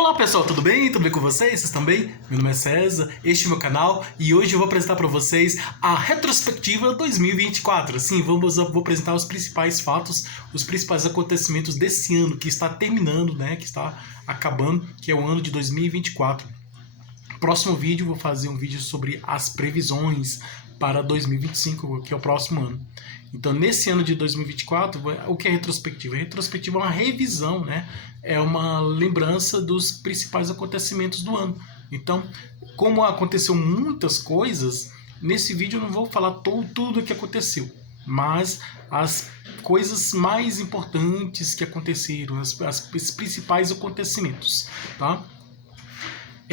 Olá pessoal, tudo bem? Tudo bem com vocês? Vocês estão bem? Meu nome é César, este é o meu canal e hoje eu vou apresentar para vocês a retrospectiva 2024. Sim, vou apresentar os principais fatos, os principais acontecimentos desse ano que está terminando, né? Que está acabando, que é o ano de 2024. Próximo vídeo, vou fazer um vídeo sobre as previsões para 2025, que é o próximo ano. Então, nesse ano de 2024, o que é retrospectiva? A retrospectiva é uma revisão, né? É uma lembrança dos principais acontecimentos do ano. Então, como aconteceu muitas coisas, nesse vídeo eu não vou falar tudo o que aconteceu, mas as coisas mais importantes que aconteceram, os principais acontecimentos, tá?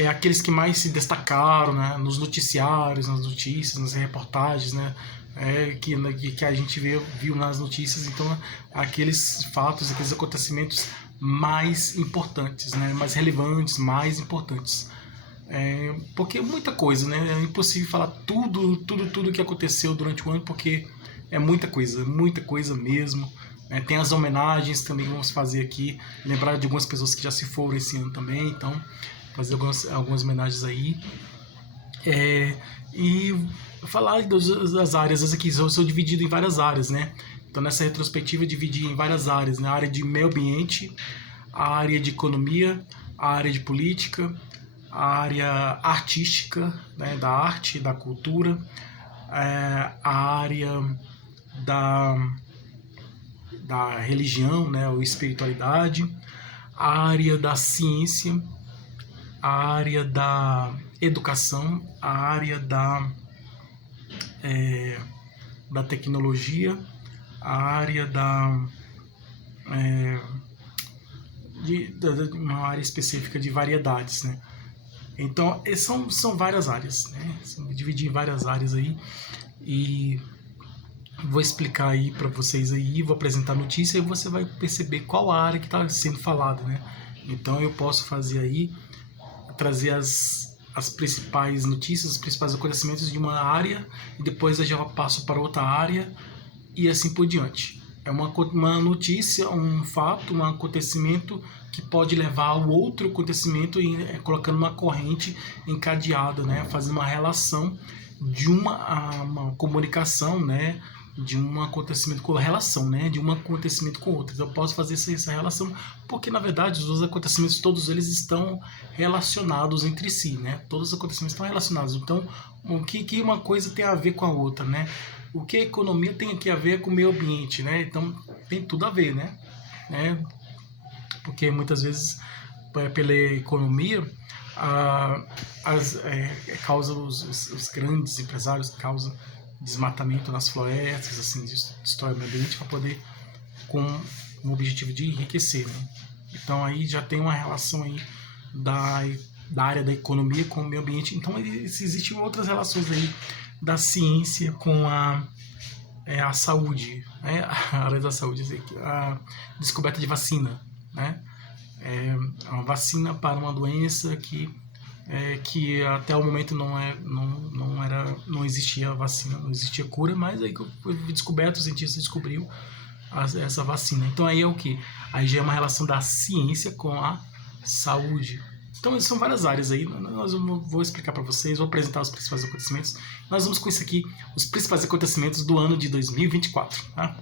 Aqueles que mais se destacaram, né, nos noticiários, nas notícias, nas reportagens, né, que a gente viu nas notícias. Então, aqueles fatos, aqueles acontecimentos mais importantes, né, mais relevantes, mais importantes. Porque muita coisa, né, é impossível falar tudo que aconteceu durante o ano, porque é muita coisa mesmo. Tem as homenagens também, vamos fazer aqui, lembrar de algumas pessoas que já se foram esse ano também, então fazer algumas homenagens aí. E falar das áreas aqui, eu sou dividido em várias áreas, né? Então nessa retrospectiva eu dividi em várias áreas, né? A área de meio ambiente, a área de economia, a área de política, a área artística, né? Da arte, da cultura, a área da religião, né? Ou espiritualidade, a área da ciência, a área da educação, a área da tecnologia, a área uma área específica de variedades, né? Então, são várias áreas, né? Dividir em várias áreas aí e vou explicar aí para vocês aí, vou apresentar a notícia e você vai perceber qual a área que está sendo falada, né? Então, eu posso fazer aí trazer as principais notícias, os principais acontecimentos de uma área e depois eu já passo para outra área e assim por diante. É uma notícia, um fato, um acontecimento que pode levar ao outro acontecimento e colocando uma corrente encadeada, né? Fazendo uma relação de uma comunicação, né? De um acontecimento com relação, né? De um acontecimento com outro. Eu posso fazer essa relação porque, na verdade, os acontecimentos, todos eles estão relacionados entre si, né? Todos os acontecimentos estão relacionados. Então, o que uma coisa tem a ver com a outra, né? O que a economia tem aqui a ver com o meio ambiente, né? Então, tem tudo a ver, né? Porque muitas vezes, pela economia, causa os grandes empresários causam desmatamento nas florestas, assim, destrói o meio ambiente para poder, com o objetivo de enriquecer, né? Então aí já tem uma relação aí da área da economia com o meio ambiente. Então existem outras relações aí da ciência com a saúde, né? A área da saúde, a descoberta de vacina, né? Uma vacina para uma doença que até o momento não existia vacina, não existia cura, mas aí que foi descoberto, o cientista descobriu essa vacina. Então aí é o que? Aí já é uma relação da ciência com a saúde. Então são várias áreas aí, vou explicar para vocês, vou apresentar os principais acontecimentos. Nós vamos conhecer aqui os principais acontecimentos do ano de 2024, tá?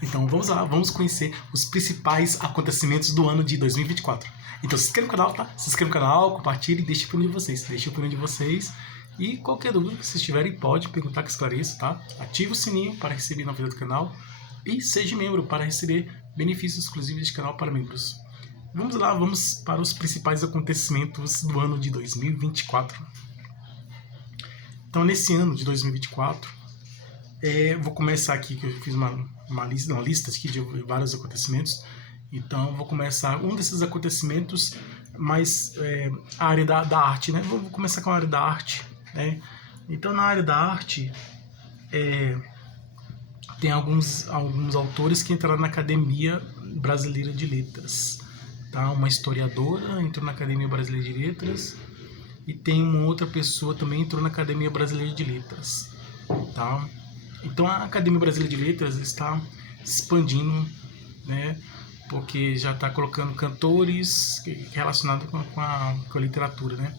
Então vamos lá, vamos conhecer os principais acontecimentos do ano de 2024. Então se inscreva no canal, tá? Se inscreva no canal, compartilhe e deixe a opinião de vocês. Deixe a opinião de vocês. E qualquer dúvida que vocês tiverem, pode perguntar que esclareço, tá? Ative o sininho para receber novidade do canal. E seja membro para receber benefícios exclusivos deste canal para membros. Vamos lá, vamos para os principais acontecimentos do ano de 2024. Então nesse ano de 2024, vou começar aqui, que eu fiz uma lista aqui de vários acontecimentos. Então vou começar um desses acontecimentos, mas a área da arte, né? Vou começar com a área da arte, né? Então na área da arte tem alguns autores que entraram na Academia Brasileira de Letras, tá? Uma historiadora entrou na Academia Brasileira de Letras e tem uma outra pessoa também entrou na Academia Brasileira de Letras, tá? Então a Academia Brasileira de Letras está expandindo, né, porque já está colocando cantores relacionados com a literatura, né?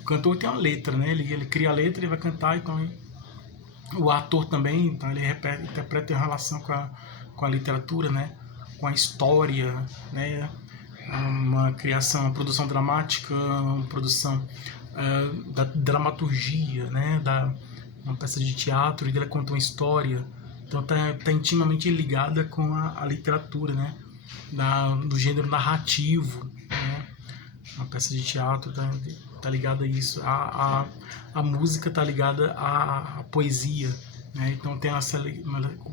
O cantor tem uma letra, né? Ele cria a letra e vai cantar, então o ator também, então ele interpreta em relação com a literatura, né? Com a história, né? Uma criação, uma produção dramática, uma produção da dramaturgia, né? Uma peça de teatro e ela conta uma história, então tá intimamente ligada com a literatura, né? Do gênero narrativo, né? Uma peça de teatro tá ligada a isso, a música tá ligada à poesia, né? Então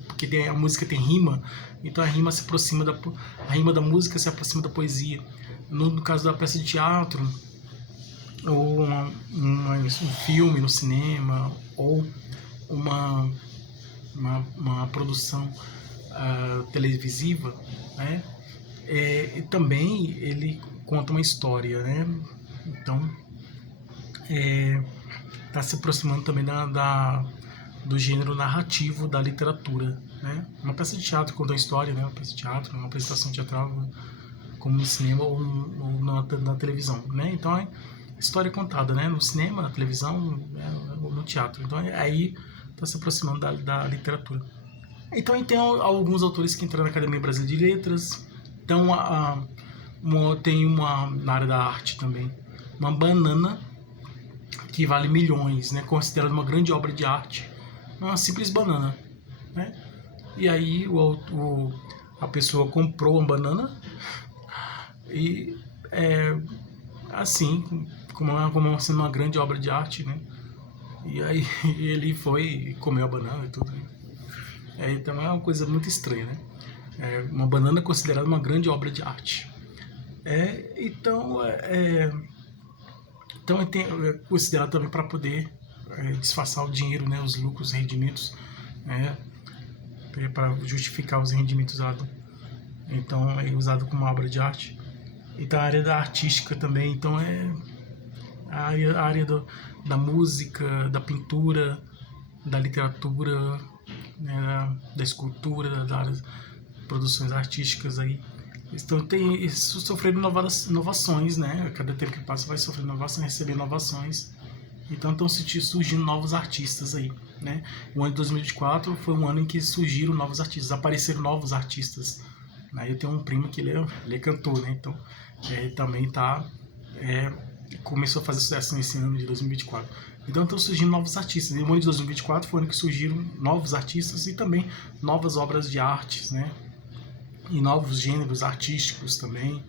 porque a música tem rima, então a rima da música se aproxima da poesia. No caso da peça de teatro, ou um filme no cinema, ou uma produção televisiva, né? E também ele conta uma história, né? Então está se aproximando também do gênero narrativo da literatura, né? Uma peça de teatro conta uma história, né? Uma peça de teatro, uma apresentação teatral, como no cinema ou na televisão, né? Então é história contada, né? No cinema, na televisão, ou no teatro. Então aí está se aproximando da literatura. Então aí tem alguns autores que entraram na Academia Brasileira de Letras. Então tem na área da arte também, uma banana que vale milhões, né? Considerada uma grande obra de arte, uma simples banana, né? E aí a pessoa comprou uma banana e assim, como sendo uma grande obra de arte, né? E aí ele foi e comeu a banana e tudo. Então é uma coisa muito estranha, né? Uma banana é considerada uma grande obra de arte. Então é considerado também para poder disfarçar o dinheiro, né? Os lucros, os rendimentos, né? Para justificar os rendimentos usados. Então é usado como uma obra de arte. Então a área da artística também, então a área da música, da pintura, da literatura, né, da escultura, das produções artísticas aí. Então tem isso sofrendo inovações, né? Cada tempo que passa vai sofrendo inovações, recebendo inovações. Então estão surgindo novos artistas aí, né? O ano de 2024 foi um ano em que surgiram novos artistas, apareceram novos artistas. Aí eu tenho um primo que ele é cantor, né? Então também começou a fazer sucesso nesse ano de 2024. Então estão surgindo novos artistas. E o ano de 2024 foi o ano que surgiram novos artistas e também novas obras de artes, né? E novos gêneros artísticos também,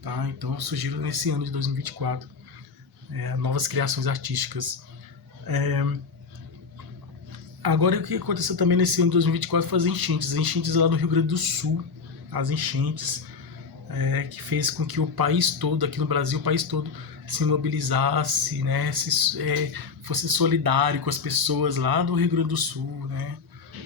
tá? Então surgiram nesse ano de 2024 novas criações artísticas. Agora o que aconteceu também nesse ano de 2024 foi as enchentes lá do Rio Grande do Sul, as enchentes que fez com que o país todo, aqui no Brasil, o país todo se mobilizasse, né? Fosse solidário com as pessoas lá do Rio Grande do Sul, né?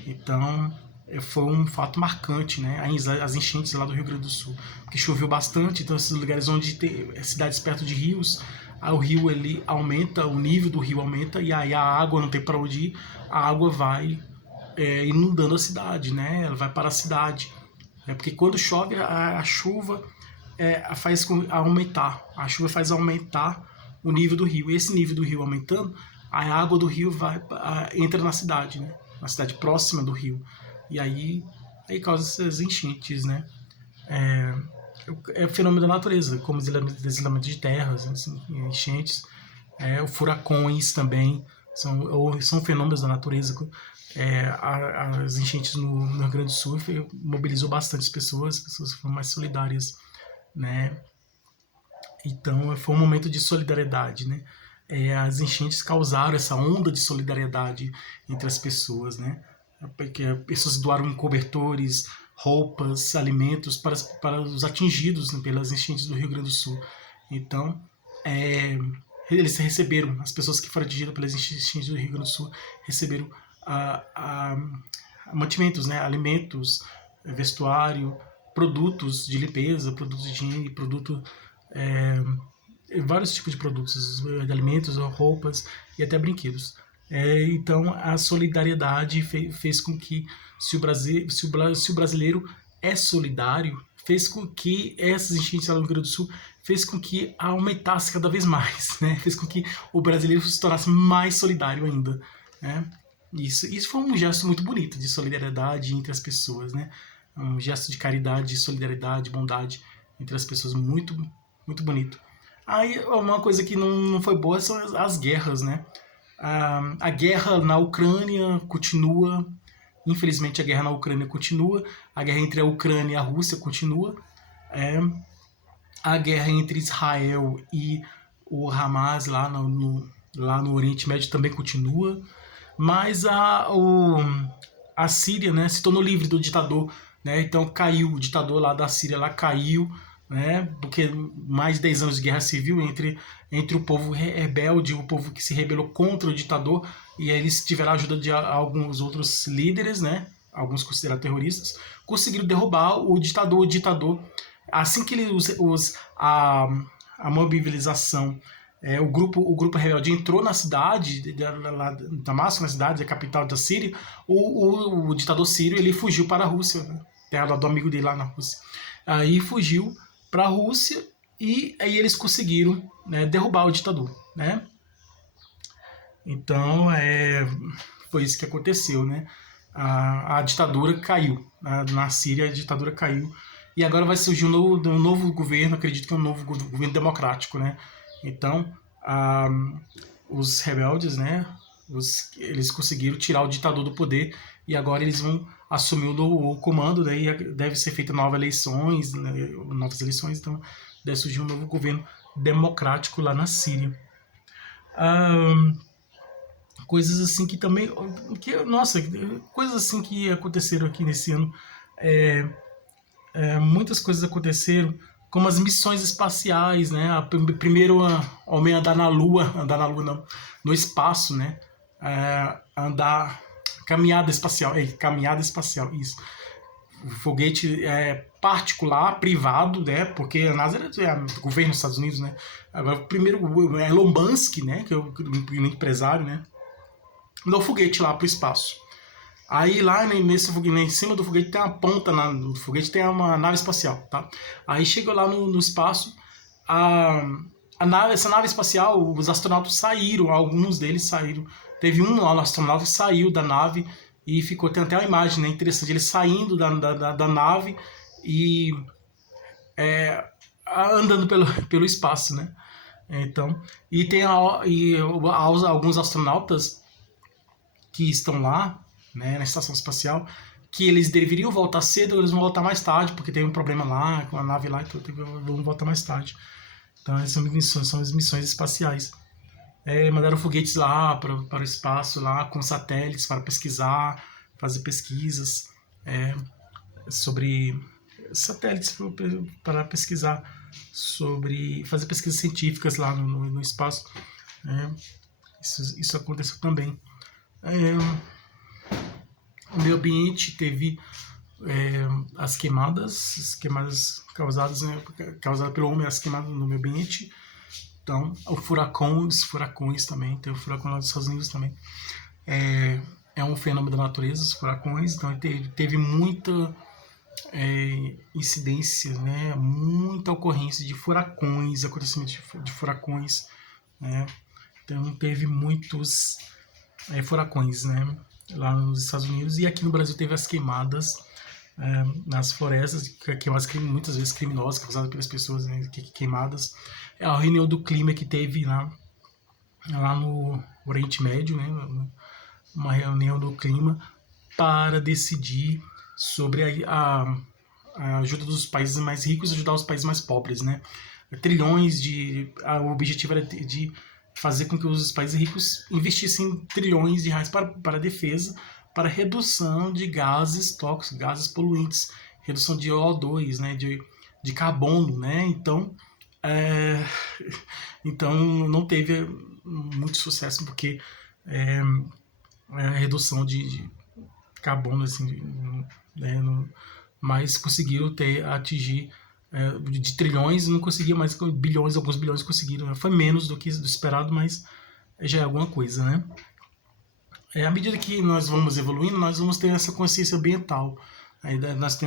Então foi um fato marcante, né? As enchentes lá do Rio Grande do Sul, porque choveu bastante, então esses lugares onde tem cidades perto de rios, o rio ele aumenta, o nível do rio aumenta e aí a água não tem para onde ir, a água vai inundando a cidade, né? Ela vai para a cidade, porque quando chove a chuva faz aumentar, a chuva faz aumentar o nível do rio, e esse nível do rio aumentando, a água do rio entra na cidade, né? Na cidade próxima do rio. E aí causa essas enchentes, né? É fenômeno da natureza, como deslizamento de terras, assim, enchentes, furacões também, são fenômenos da natureza. As enchentes no Rio Grande do Sul mobilizou bastante as pessoas foram mais solidárias, né? Então foi um momento de solidariedade, né? As enchentes causaram essa onda de solidariedade entre as pessoas, né? Porque pessoas doaram cobertores, roupas, alimentos para os atingidos, né, pelas enchentes do Rio Grande do Sul. Então, eles receberam, as pessoas que foram atingidas pelas enchentes do Rio Grande do Sul receberam mantimentos, né, alimentos, vestuário, produtos de limpeza, produtos de higiene, vários tipos de produtos, de alimentos, roupas e até brinquedos. Então a solidariedade fez com que se o brasileiro é solidário, fez com que essas enchentes lá no Rio Grande do Sul fez com que aumentasse cada vez mais, né? Fez com que o brasileiro se tornasse mais solidário ainda, né? Isso foi um gesto muito bonito de solidariedade entre as pessoas, né? Um gesto de caridade, solidariedade, bondade entre as pessoas, muito, muito bonito. Aí uma coisa que não foi boa são as guerras, né? A guerra na Ucrânia continua, infelizmente a guerra na Ucrânia continua, a guerra entre a Ucrânia e a Rússia continua, a guerra entre Israel e o Hamas lá no Oriente Médio também continua, mas a Síria, né, se tornou livre do ditador, né, então caiu, o ditador lá da Síria lá caiu, né, porque mais de 10 anos de guerra civil entre o povo rebelde, o povo que se rebelou contra o ditador, e aí eles tiveram a ajuda de alguns outros líderes, né, alguns considerados terroristas, conseguiram derrubar o ditador, assim que a mobilização, o grupo rebelde entrou na cidade de Damasco, na cidade, a capital da Síria, o ditador sírio ele fugiu para a Rússia, né? Terra do amigo dele lá na Rússia. Aí fugiu para a Rússia e aí eles conseguiram, né, derrubar o ditador, né? Então foi isso que aconteceu, né? A ditadura caiu, na Síria a ditadura caiu e agora vai surgir um novo governo, acredito que é um novo governo democrático, né? Então os rebeldes, né? Eles conseguiram tirar o ditador do poder e agora eles vão assumir o comando, daí deve ser feita novas eleições, então deve surgir um novo governo democrático lá na Síria. Coisas assim que também, nossa, coisas assim que aconteceram aqui nesse ano, muitas coisas aconteceram, como as missões espaciais, né? Primeiro homem andar na Lua não, no espaço, né? Caminhada espacial, isso. O foguete particular, privado, né? Porque a NASA é o governo dos Estados Unidos, né? Agora, primeiro é Elon Musk, né? Que é o empresário, né? Mandou o foguete lá pro espaço. Aí lá nesse foguete, em cima do foguete tem uma ponta, no foguete tem uma nave espacial, tá? Aí chegou lá no espaço, essa nave espacial, os astronautas saíram, alguns deles saíram. Teve um astronauta que saiu da nave e tem até uma imagem, né, interessante, ele saindo da nave e andando pelo espaço, né? Então, e tem alguns astronautas que estão lá, né, na estação espacial, que eles deveriam voltar cedo, eles vão voltar mais tarde, porque tem um problema lá, com a nave lá, então vão voltar mais tarde. Então essas são as missões espaciais. Mandaram foguetes lá para o espaço, lá com satélites, para pesquisar, fazer pesquisas sobre satélites para pesquisar, fazer pesquisas científicas lá no espaço. Isso aconteceu também. O meio ambiente teve as queimadas causadas, né, causadas pelo homem, as queimadas no meio ambiente. Então, os furacões também, tem o furacão lá dos Estados Unidos também. É um fenômeno da natureza, os furacões, então teve muita incidência, né, muita ocorrência de furacões, acontecimento de furacões, né, então teve muitos furacões, né, lá nos Estados Unidos, e aqui no Brasil teve as queimadas nas florestas, queimadas muitas vezes criminosas, causadas pelas pessoas, né, queimadas. A reunião do clima que teve lá no Oriente Médio, né, uma reunião do clima para decidir sobre a ajuda dos países mais ricos e ajudar os países mais pobres, né? O objetivo era de fazer com que os países ricos investissem trilhões de reais para a defesa, para redução de gases tóxicos, gases poluentes, redução de CO2, né, de carbono, né? Então não teve muito sucesso, porque a redução de carbono, assim, mas conseguiram atingir de trilhões, não conseguia mais, bilhões, alguns bilhões conseguiram, foi menos do esperado, mas já é alguma coisa, né? À medida que nós vamos evoluindo, nós vamos ter essa consciência ambiental, Aí nós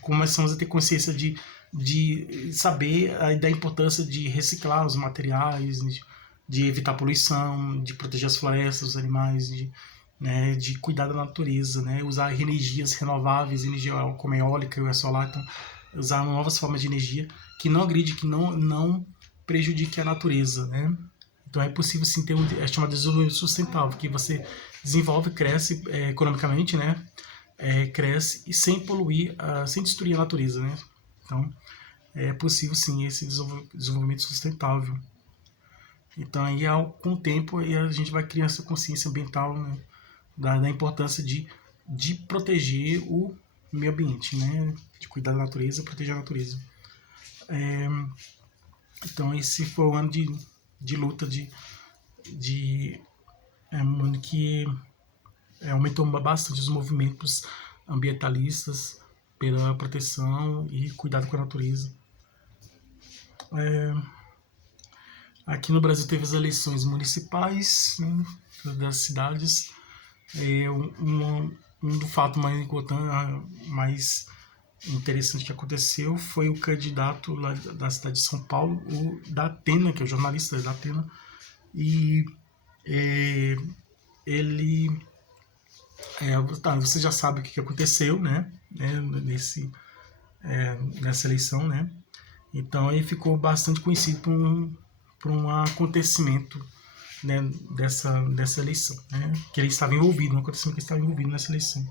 começamos a ter consciência de saber da importância de reciclar os materiais, de evitar poluição, de proteger as florestas, os animais, né, de cuidar da natureza, né, usar energias renováveis, energia como a eólica e a solar, então usar novas formas de energia que não agride, que não prejudique a natureza, né? Então é possível sim ter é chamado de desenvolvimento sustentável, que você desenvolve, cresce economicamente, né? Cresce e sem poluir, sem destruir a natureza, né? Então é possível sim esse desenvolvimento sustentável. Então aí com o tempo aí a gente vai criar essa consciência ambiental, né? da importância de proteger o meio ambiente, né? De cuidar da natureza, proteger a natureza. Então esse foi o ano de luta, um ano que aumentou bastante os movimentos ambientalistas pela proteção e cuidado com a natureza. Aqui no Brasil teve as eleições municipais, né, das cidades. Do fato mais importante, mais interessante que aconteceu foi o candidato lá da cidade de São Paulo, o Datena, que é o jornalista da Datena, e ele você já sabe o que aconteceu, né, nessa eleição, né? Então ele ficou bastante conhecido por um acontecimento, né, dessa eleição, né? Que ele estava envolvido, um acontecimento que ele estava envolvido nessa eleição.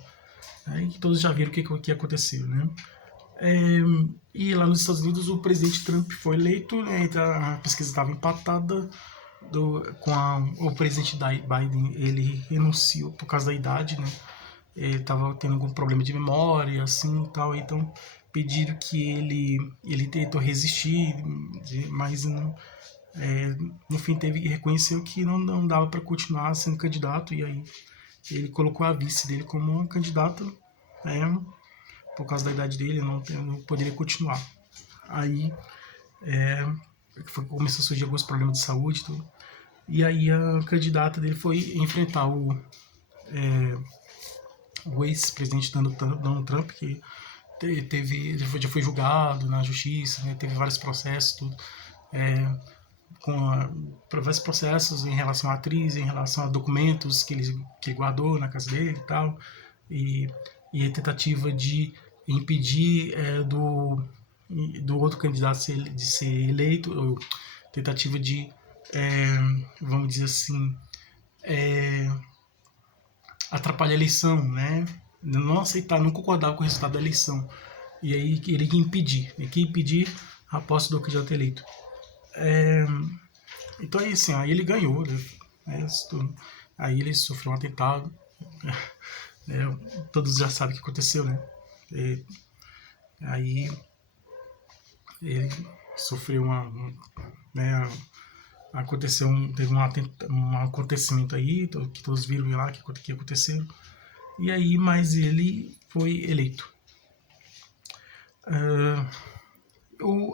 E todos já viram o que aconteceu, né? E lá nos Estados Unidos o presidente Trump foi eleito, né? A pesquisa estava empatada o presidente Biden. Ele renunciou por causa da idade, né? Ele estava tendo algum problema de memória, assim, tal, então pediram que ele tentou resistir, mas não, no fim reconheceu que não dava para continuar sendo candidato, e aí ele colocou a vice dele como candidata, por causa da idade dele, não poderia continuar. Aí começou a surgir alguns problemas de saúde, tudo. E aí a candidata dele foi enfrentar o ex-presidente Donald Trump, que já foi julgado na justiça, né, teve vários processos, tudo, vários processos em relação à atriz, em relação a documentos que ele guardou na casa dele e tal, e a tentativa de impedir do outro candidato de ser eleito, ou tentativa de, vamos dizer assim, atrapalhar a eleição, né? Não aceitar, não concordar com o resultado da eleição. E aí ele ia impedir a posse do candidato eleito. Então aí assim, aí ele ganhou, né? Aí ele sofreu um atentado. Todos já sabem o que aconteceu, né? Aí ele sofreu né, teve um acontecimento aí, que todos viram lá que aconteceu. E aí, mas ele foi eleito.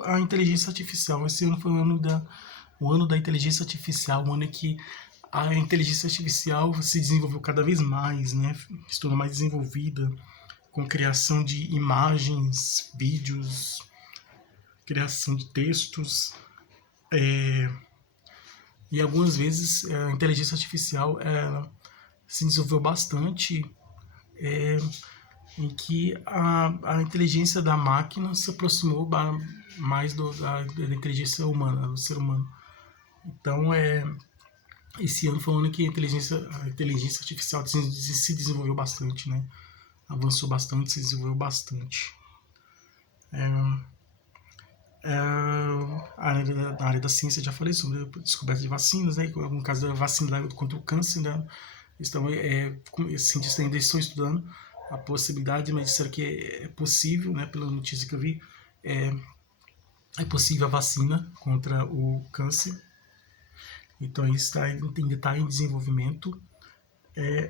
A inteligência artificial, esse ano foi o ano da inteligência artificial, o ano em que a inteligência artificial se desenvolveu cada vez mais, né? Se tornou mais desenvolvida, com criação de imagens, vídeos, criação de textos, e algumas vezes a inteligência artificial se desenvolveu bastante, em que a inteligência da máquina se aproximou mais da inteligência humana, do ser humano. Então, esse ano foi um ano que a inteligência artificial se desenvolveu bastante, né? Avançou bastante, se desenvolveu bastante. Na área da ciência, já falei sobre a descoberta de vacinas, né? No caso da vacina contra o câncer, né? Os cientistas ainda estão estudando a possibilidade, mas disseram que é possível, né? Pela notícia que eu vi, é possível a vacina contra o câncer. Então isso ainda está em desenvolvimento,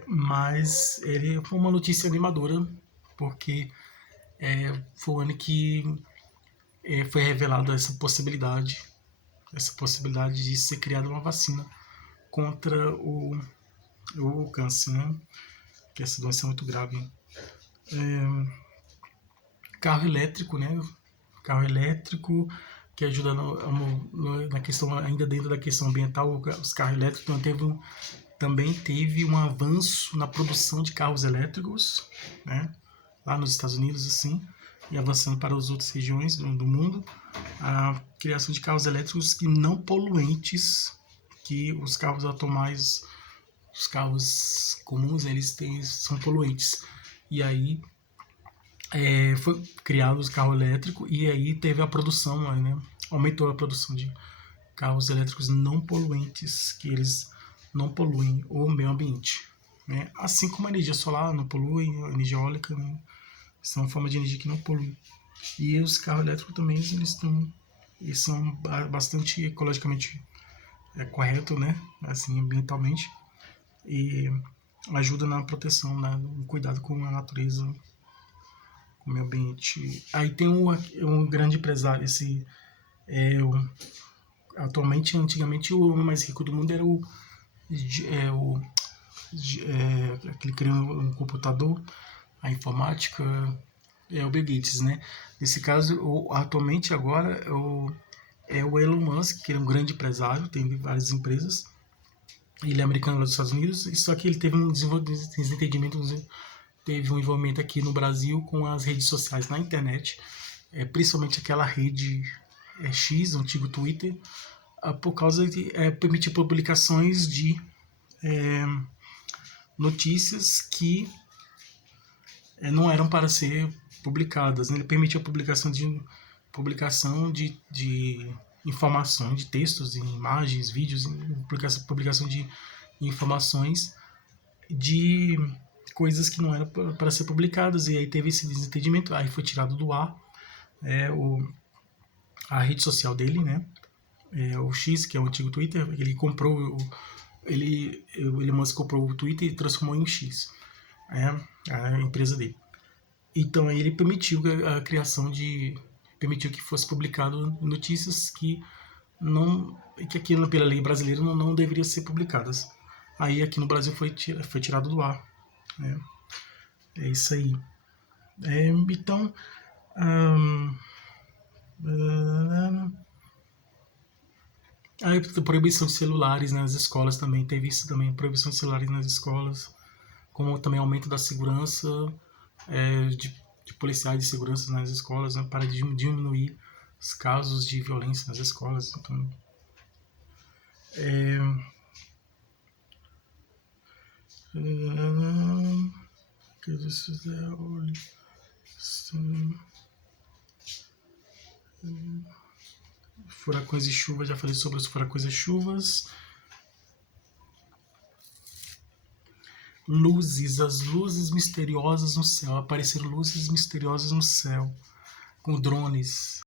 mas foi uma notícia animadora, porque foi o ano que foi revelada essa possibilidade de ser criada uma vacina contra o câncer, né? Que essa doença é muito grave. carro elétrico, né? Carro elétrico que ajuda na questão, ainda dentro da questão ambiental, os carros elétricos. Então também teve um avanço na produção de carros elétricos, né? Lá nos Estados Unidos, assim, e avançando para as outras regiões do mundo, a criação de carros elétricos que não poluentes, que os carros automóveis, os carros comuns, são poluentes. E aí foi criado os carros elétricos e aí teve a produção, né? Aumentou a produção de carros elétricos não poluentes, que eles não poluem o meio ambiente, né? Assim como a energia solar não polui, a energia eólica, né? São uma forma de energia que não polui. E os carros elétricos também, eles são bastante ecologicamente correto, né? Assim, ambientalmente, e ajuda na proteção, né? No cuidado com a natureza, com o meio ambiente. Aí tem um grande empresário, antigamente o homem mais rico do mundo era aquele que criou um computador, a informática, o Bill Gates, né? Nesse caso, atualmente agora é o Elon Musk, que é um grande empresário, tem várias empresas. Ele é americano lá dos Estados Unidos, só que ele teve um desentendimento, teve um envolvimento aqui no Brasil com as redes sociais na internet, principalmente aquela rede X, o antigo Twitter, por causa de permitir publicações de notícias que não eram para ser publicadas, né? Ele permitiu a publicação de informações, de textos, de imagens, vídeos, publicação de informações de coisas que não eram para ser publicadas, e aí teve esse desentendimento, aí foi tirado do ar a rede social dele, né? O X, que é o antigo Twitter. Ele comprou Elon Musk comprou o Twitter e transformou em X, a empresa dele. Então aí ele permitiu a criação permitiu que fosse publicado notícias que aqui pela lei brasileira não deveriam ser publicadas. Aí aqui no Brasil foi tirado do ar, né? É isso aí. Então a proibição de celulares nas escolas também, teve isso também, proibição de celulares nas escolas, como também aumento da segurança, de policiais de segurança nas escolas, né, para diminuir os casos de violência nas escolas. Então, furacões e chuvas, já falei sobre os furacões e chuvas. Luzes, as luzes misteriosas no céu, apareceram luzes misteriosas no céu, com drones.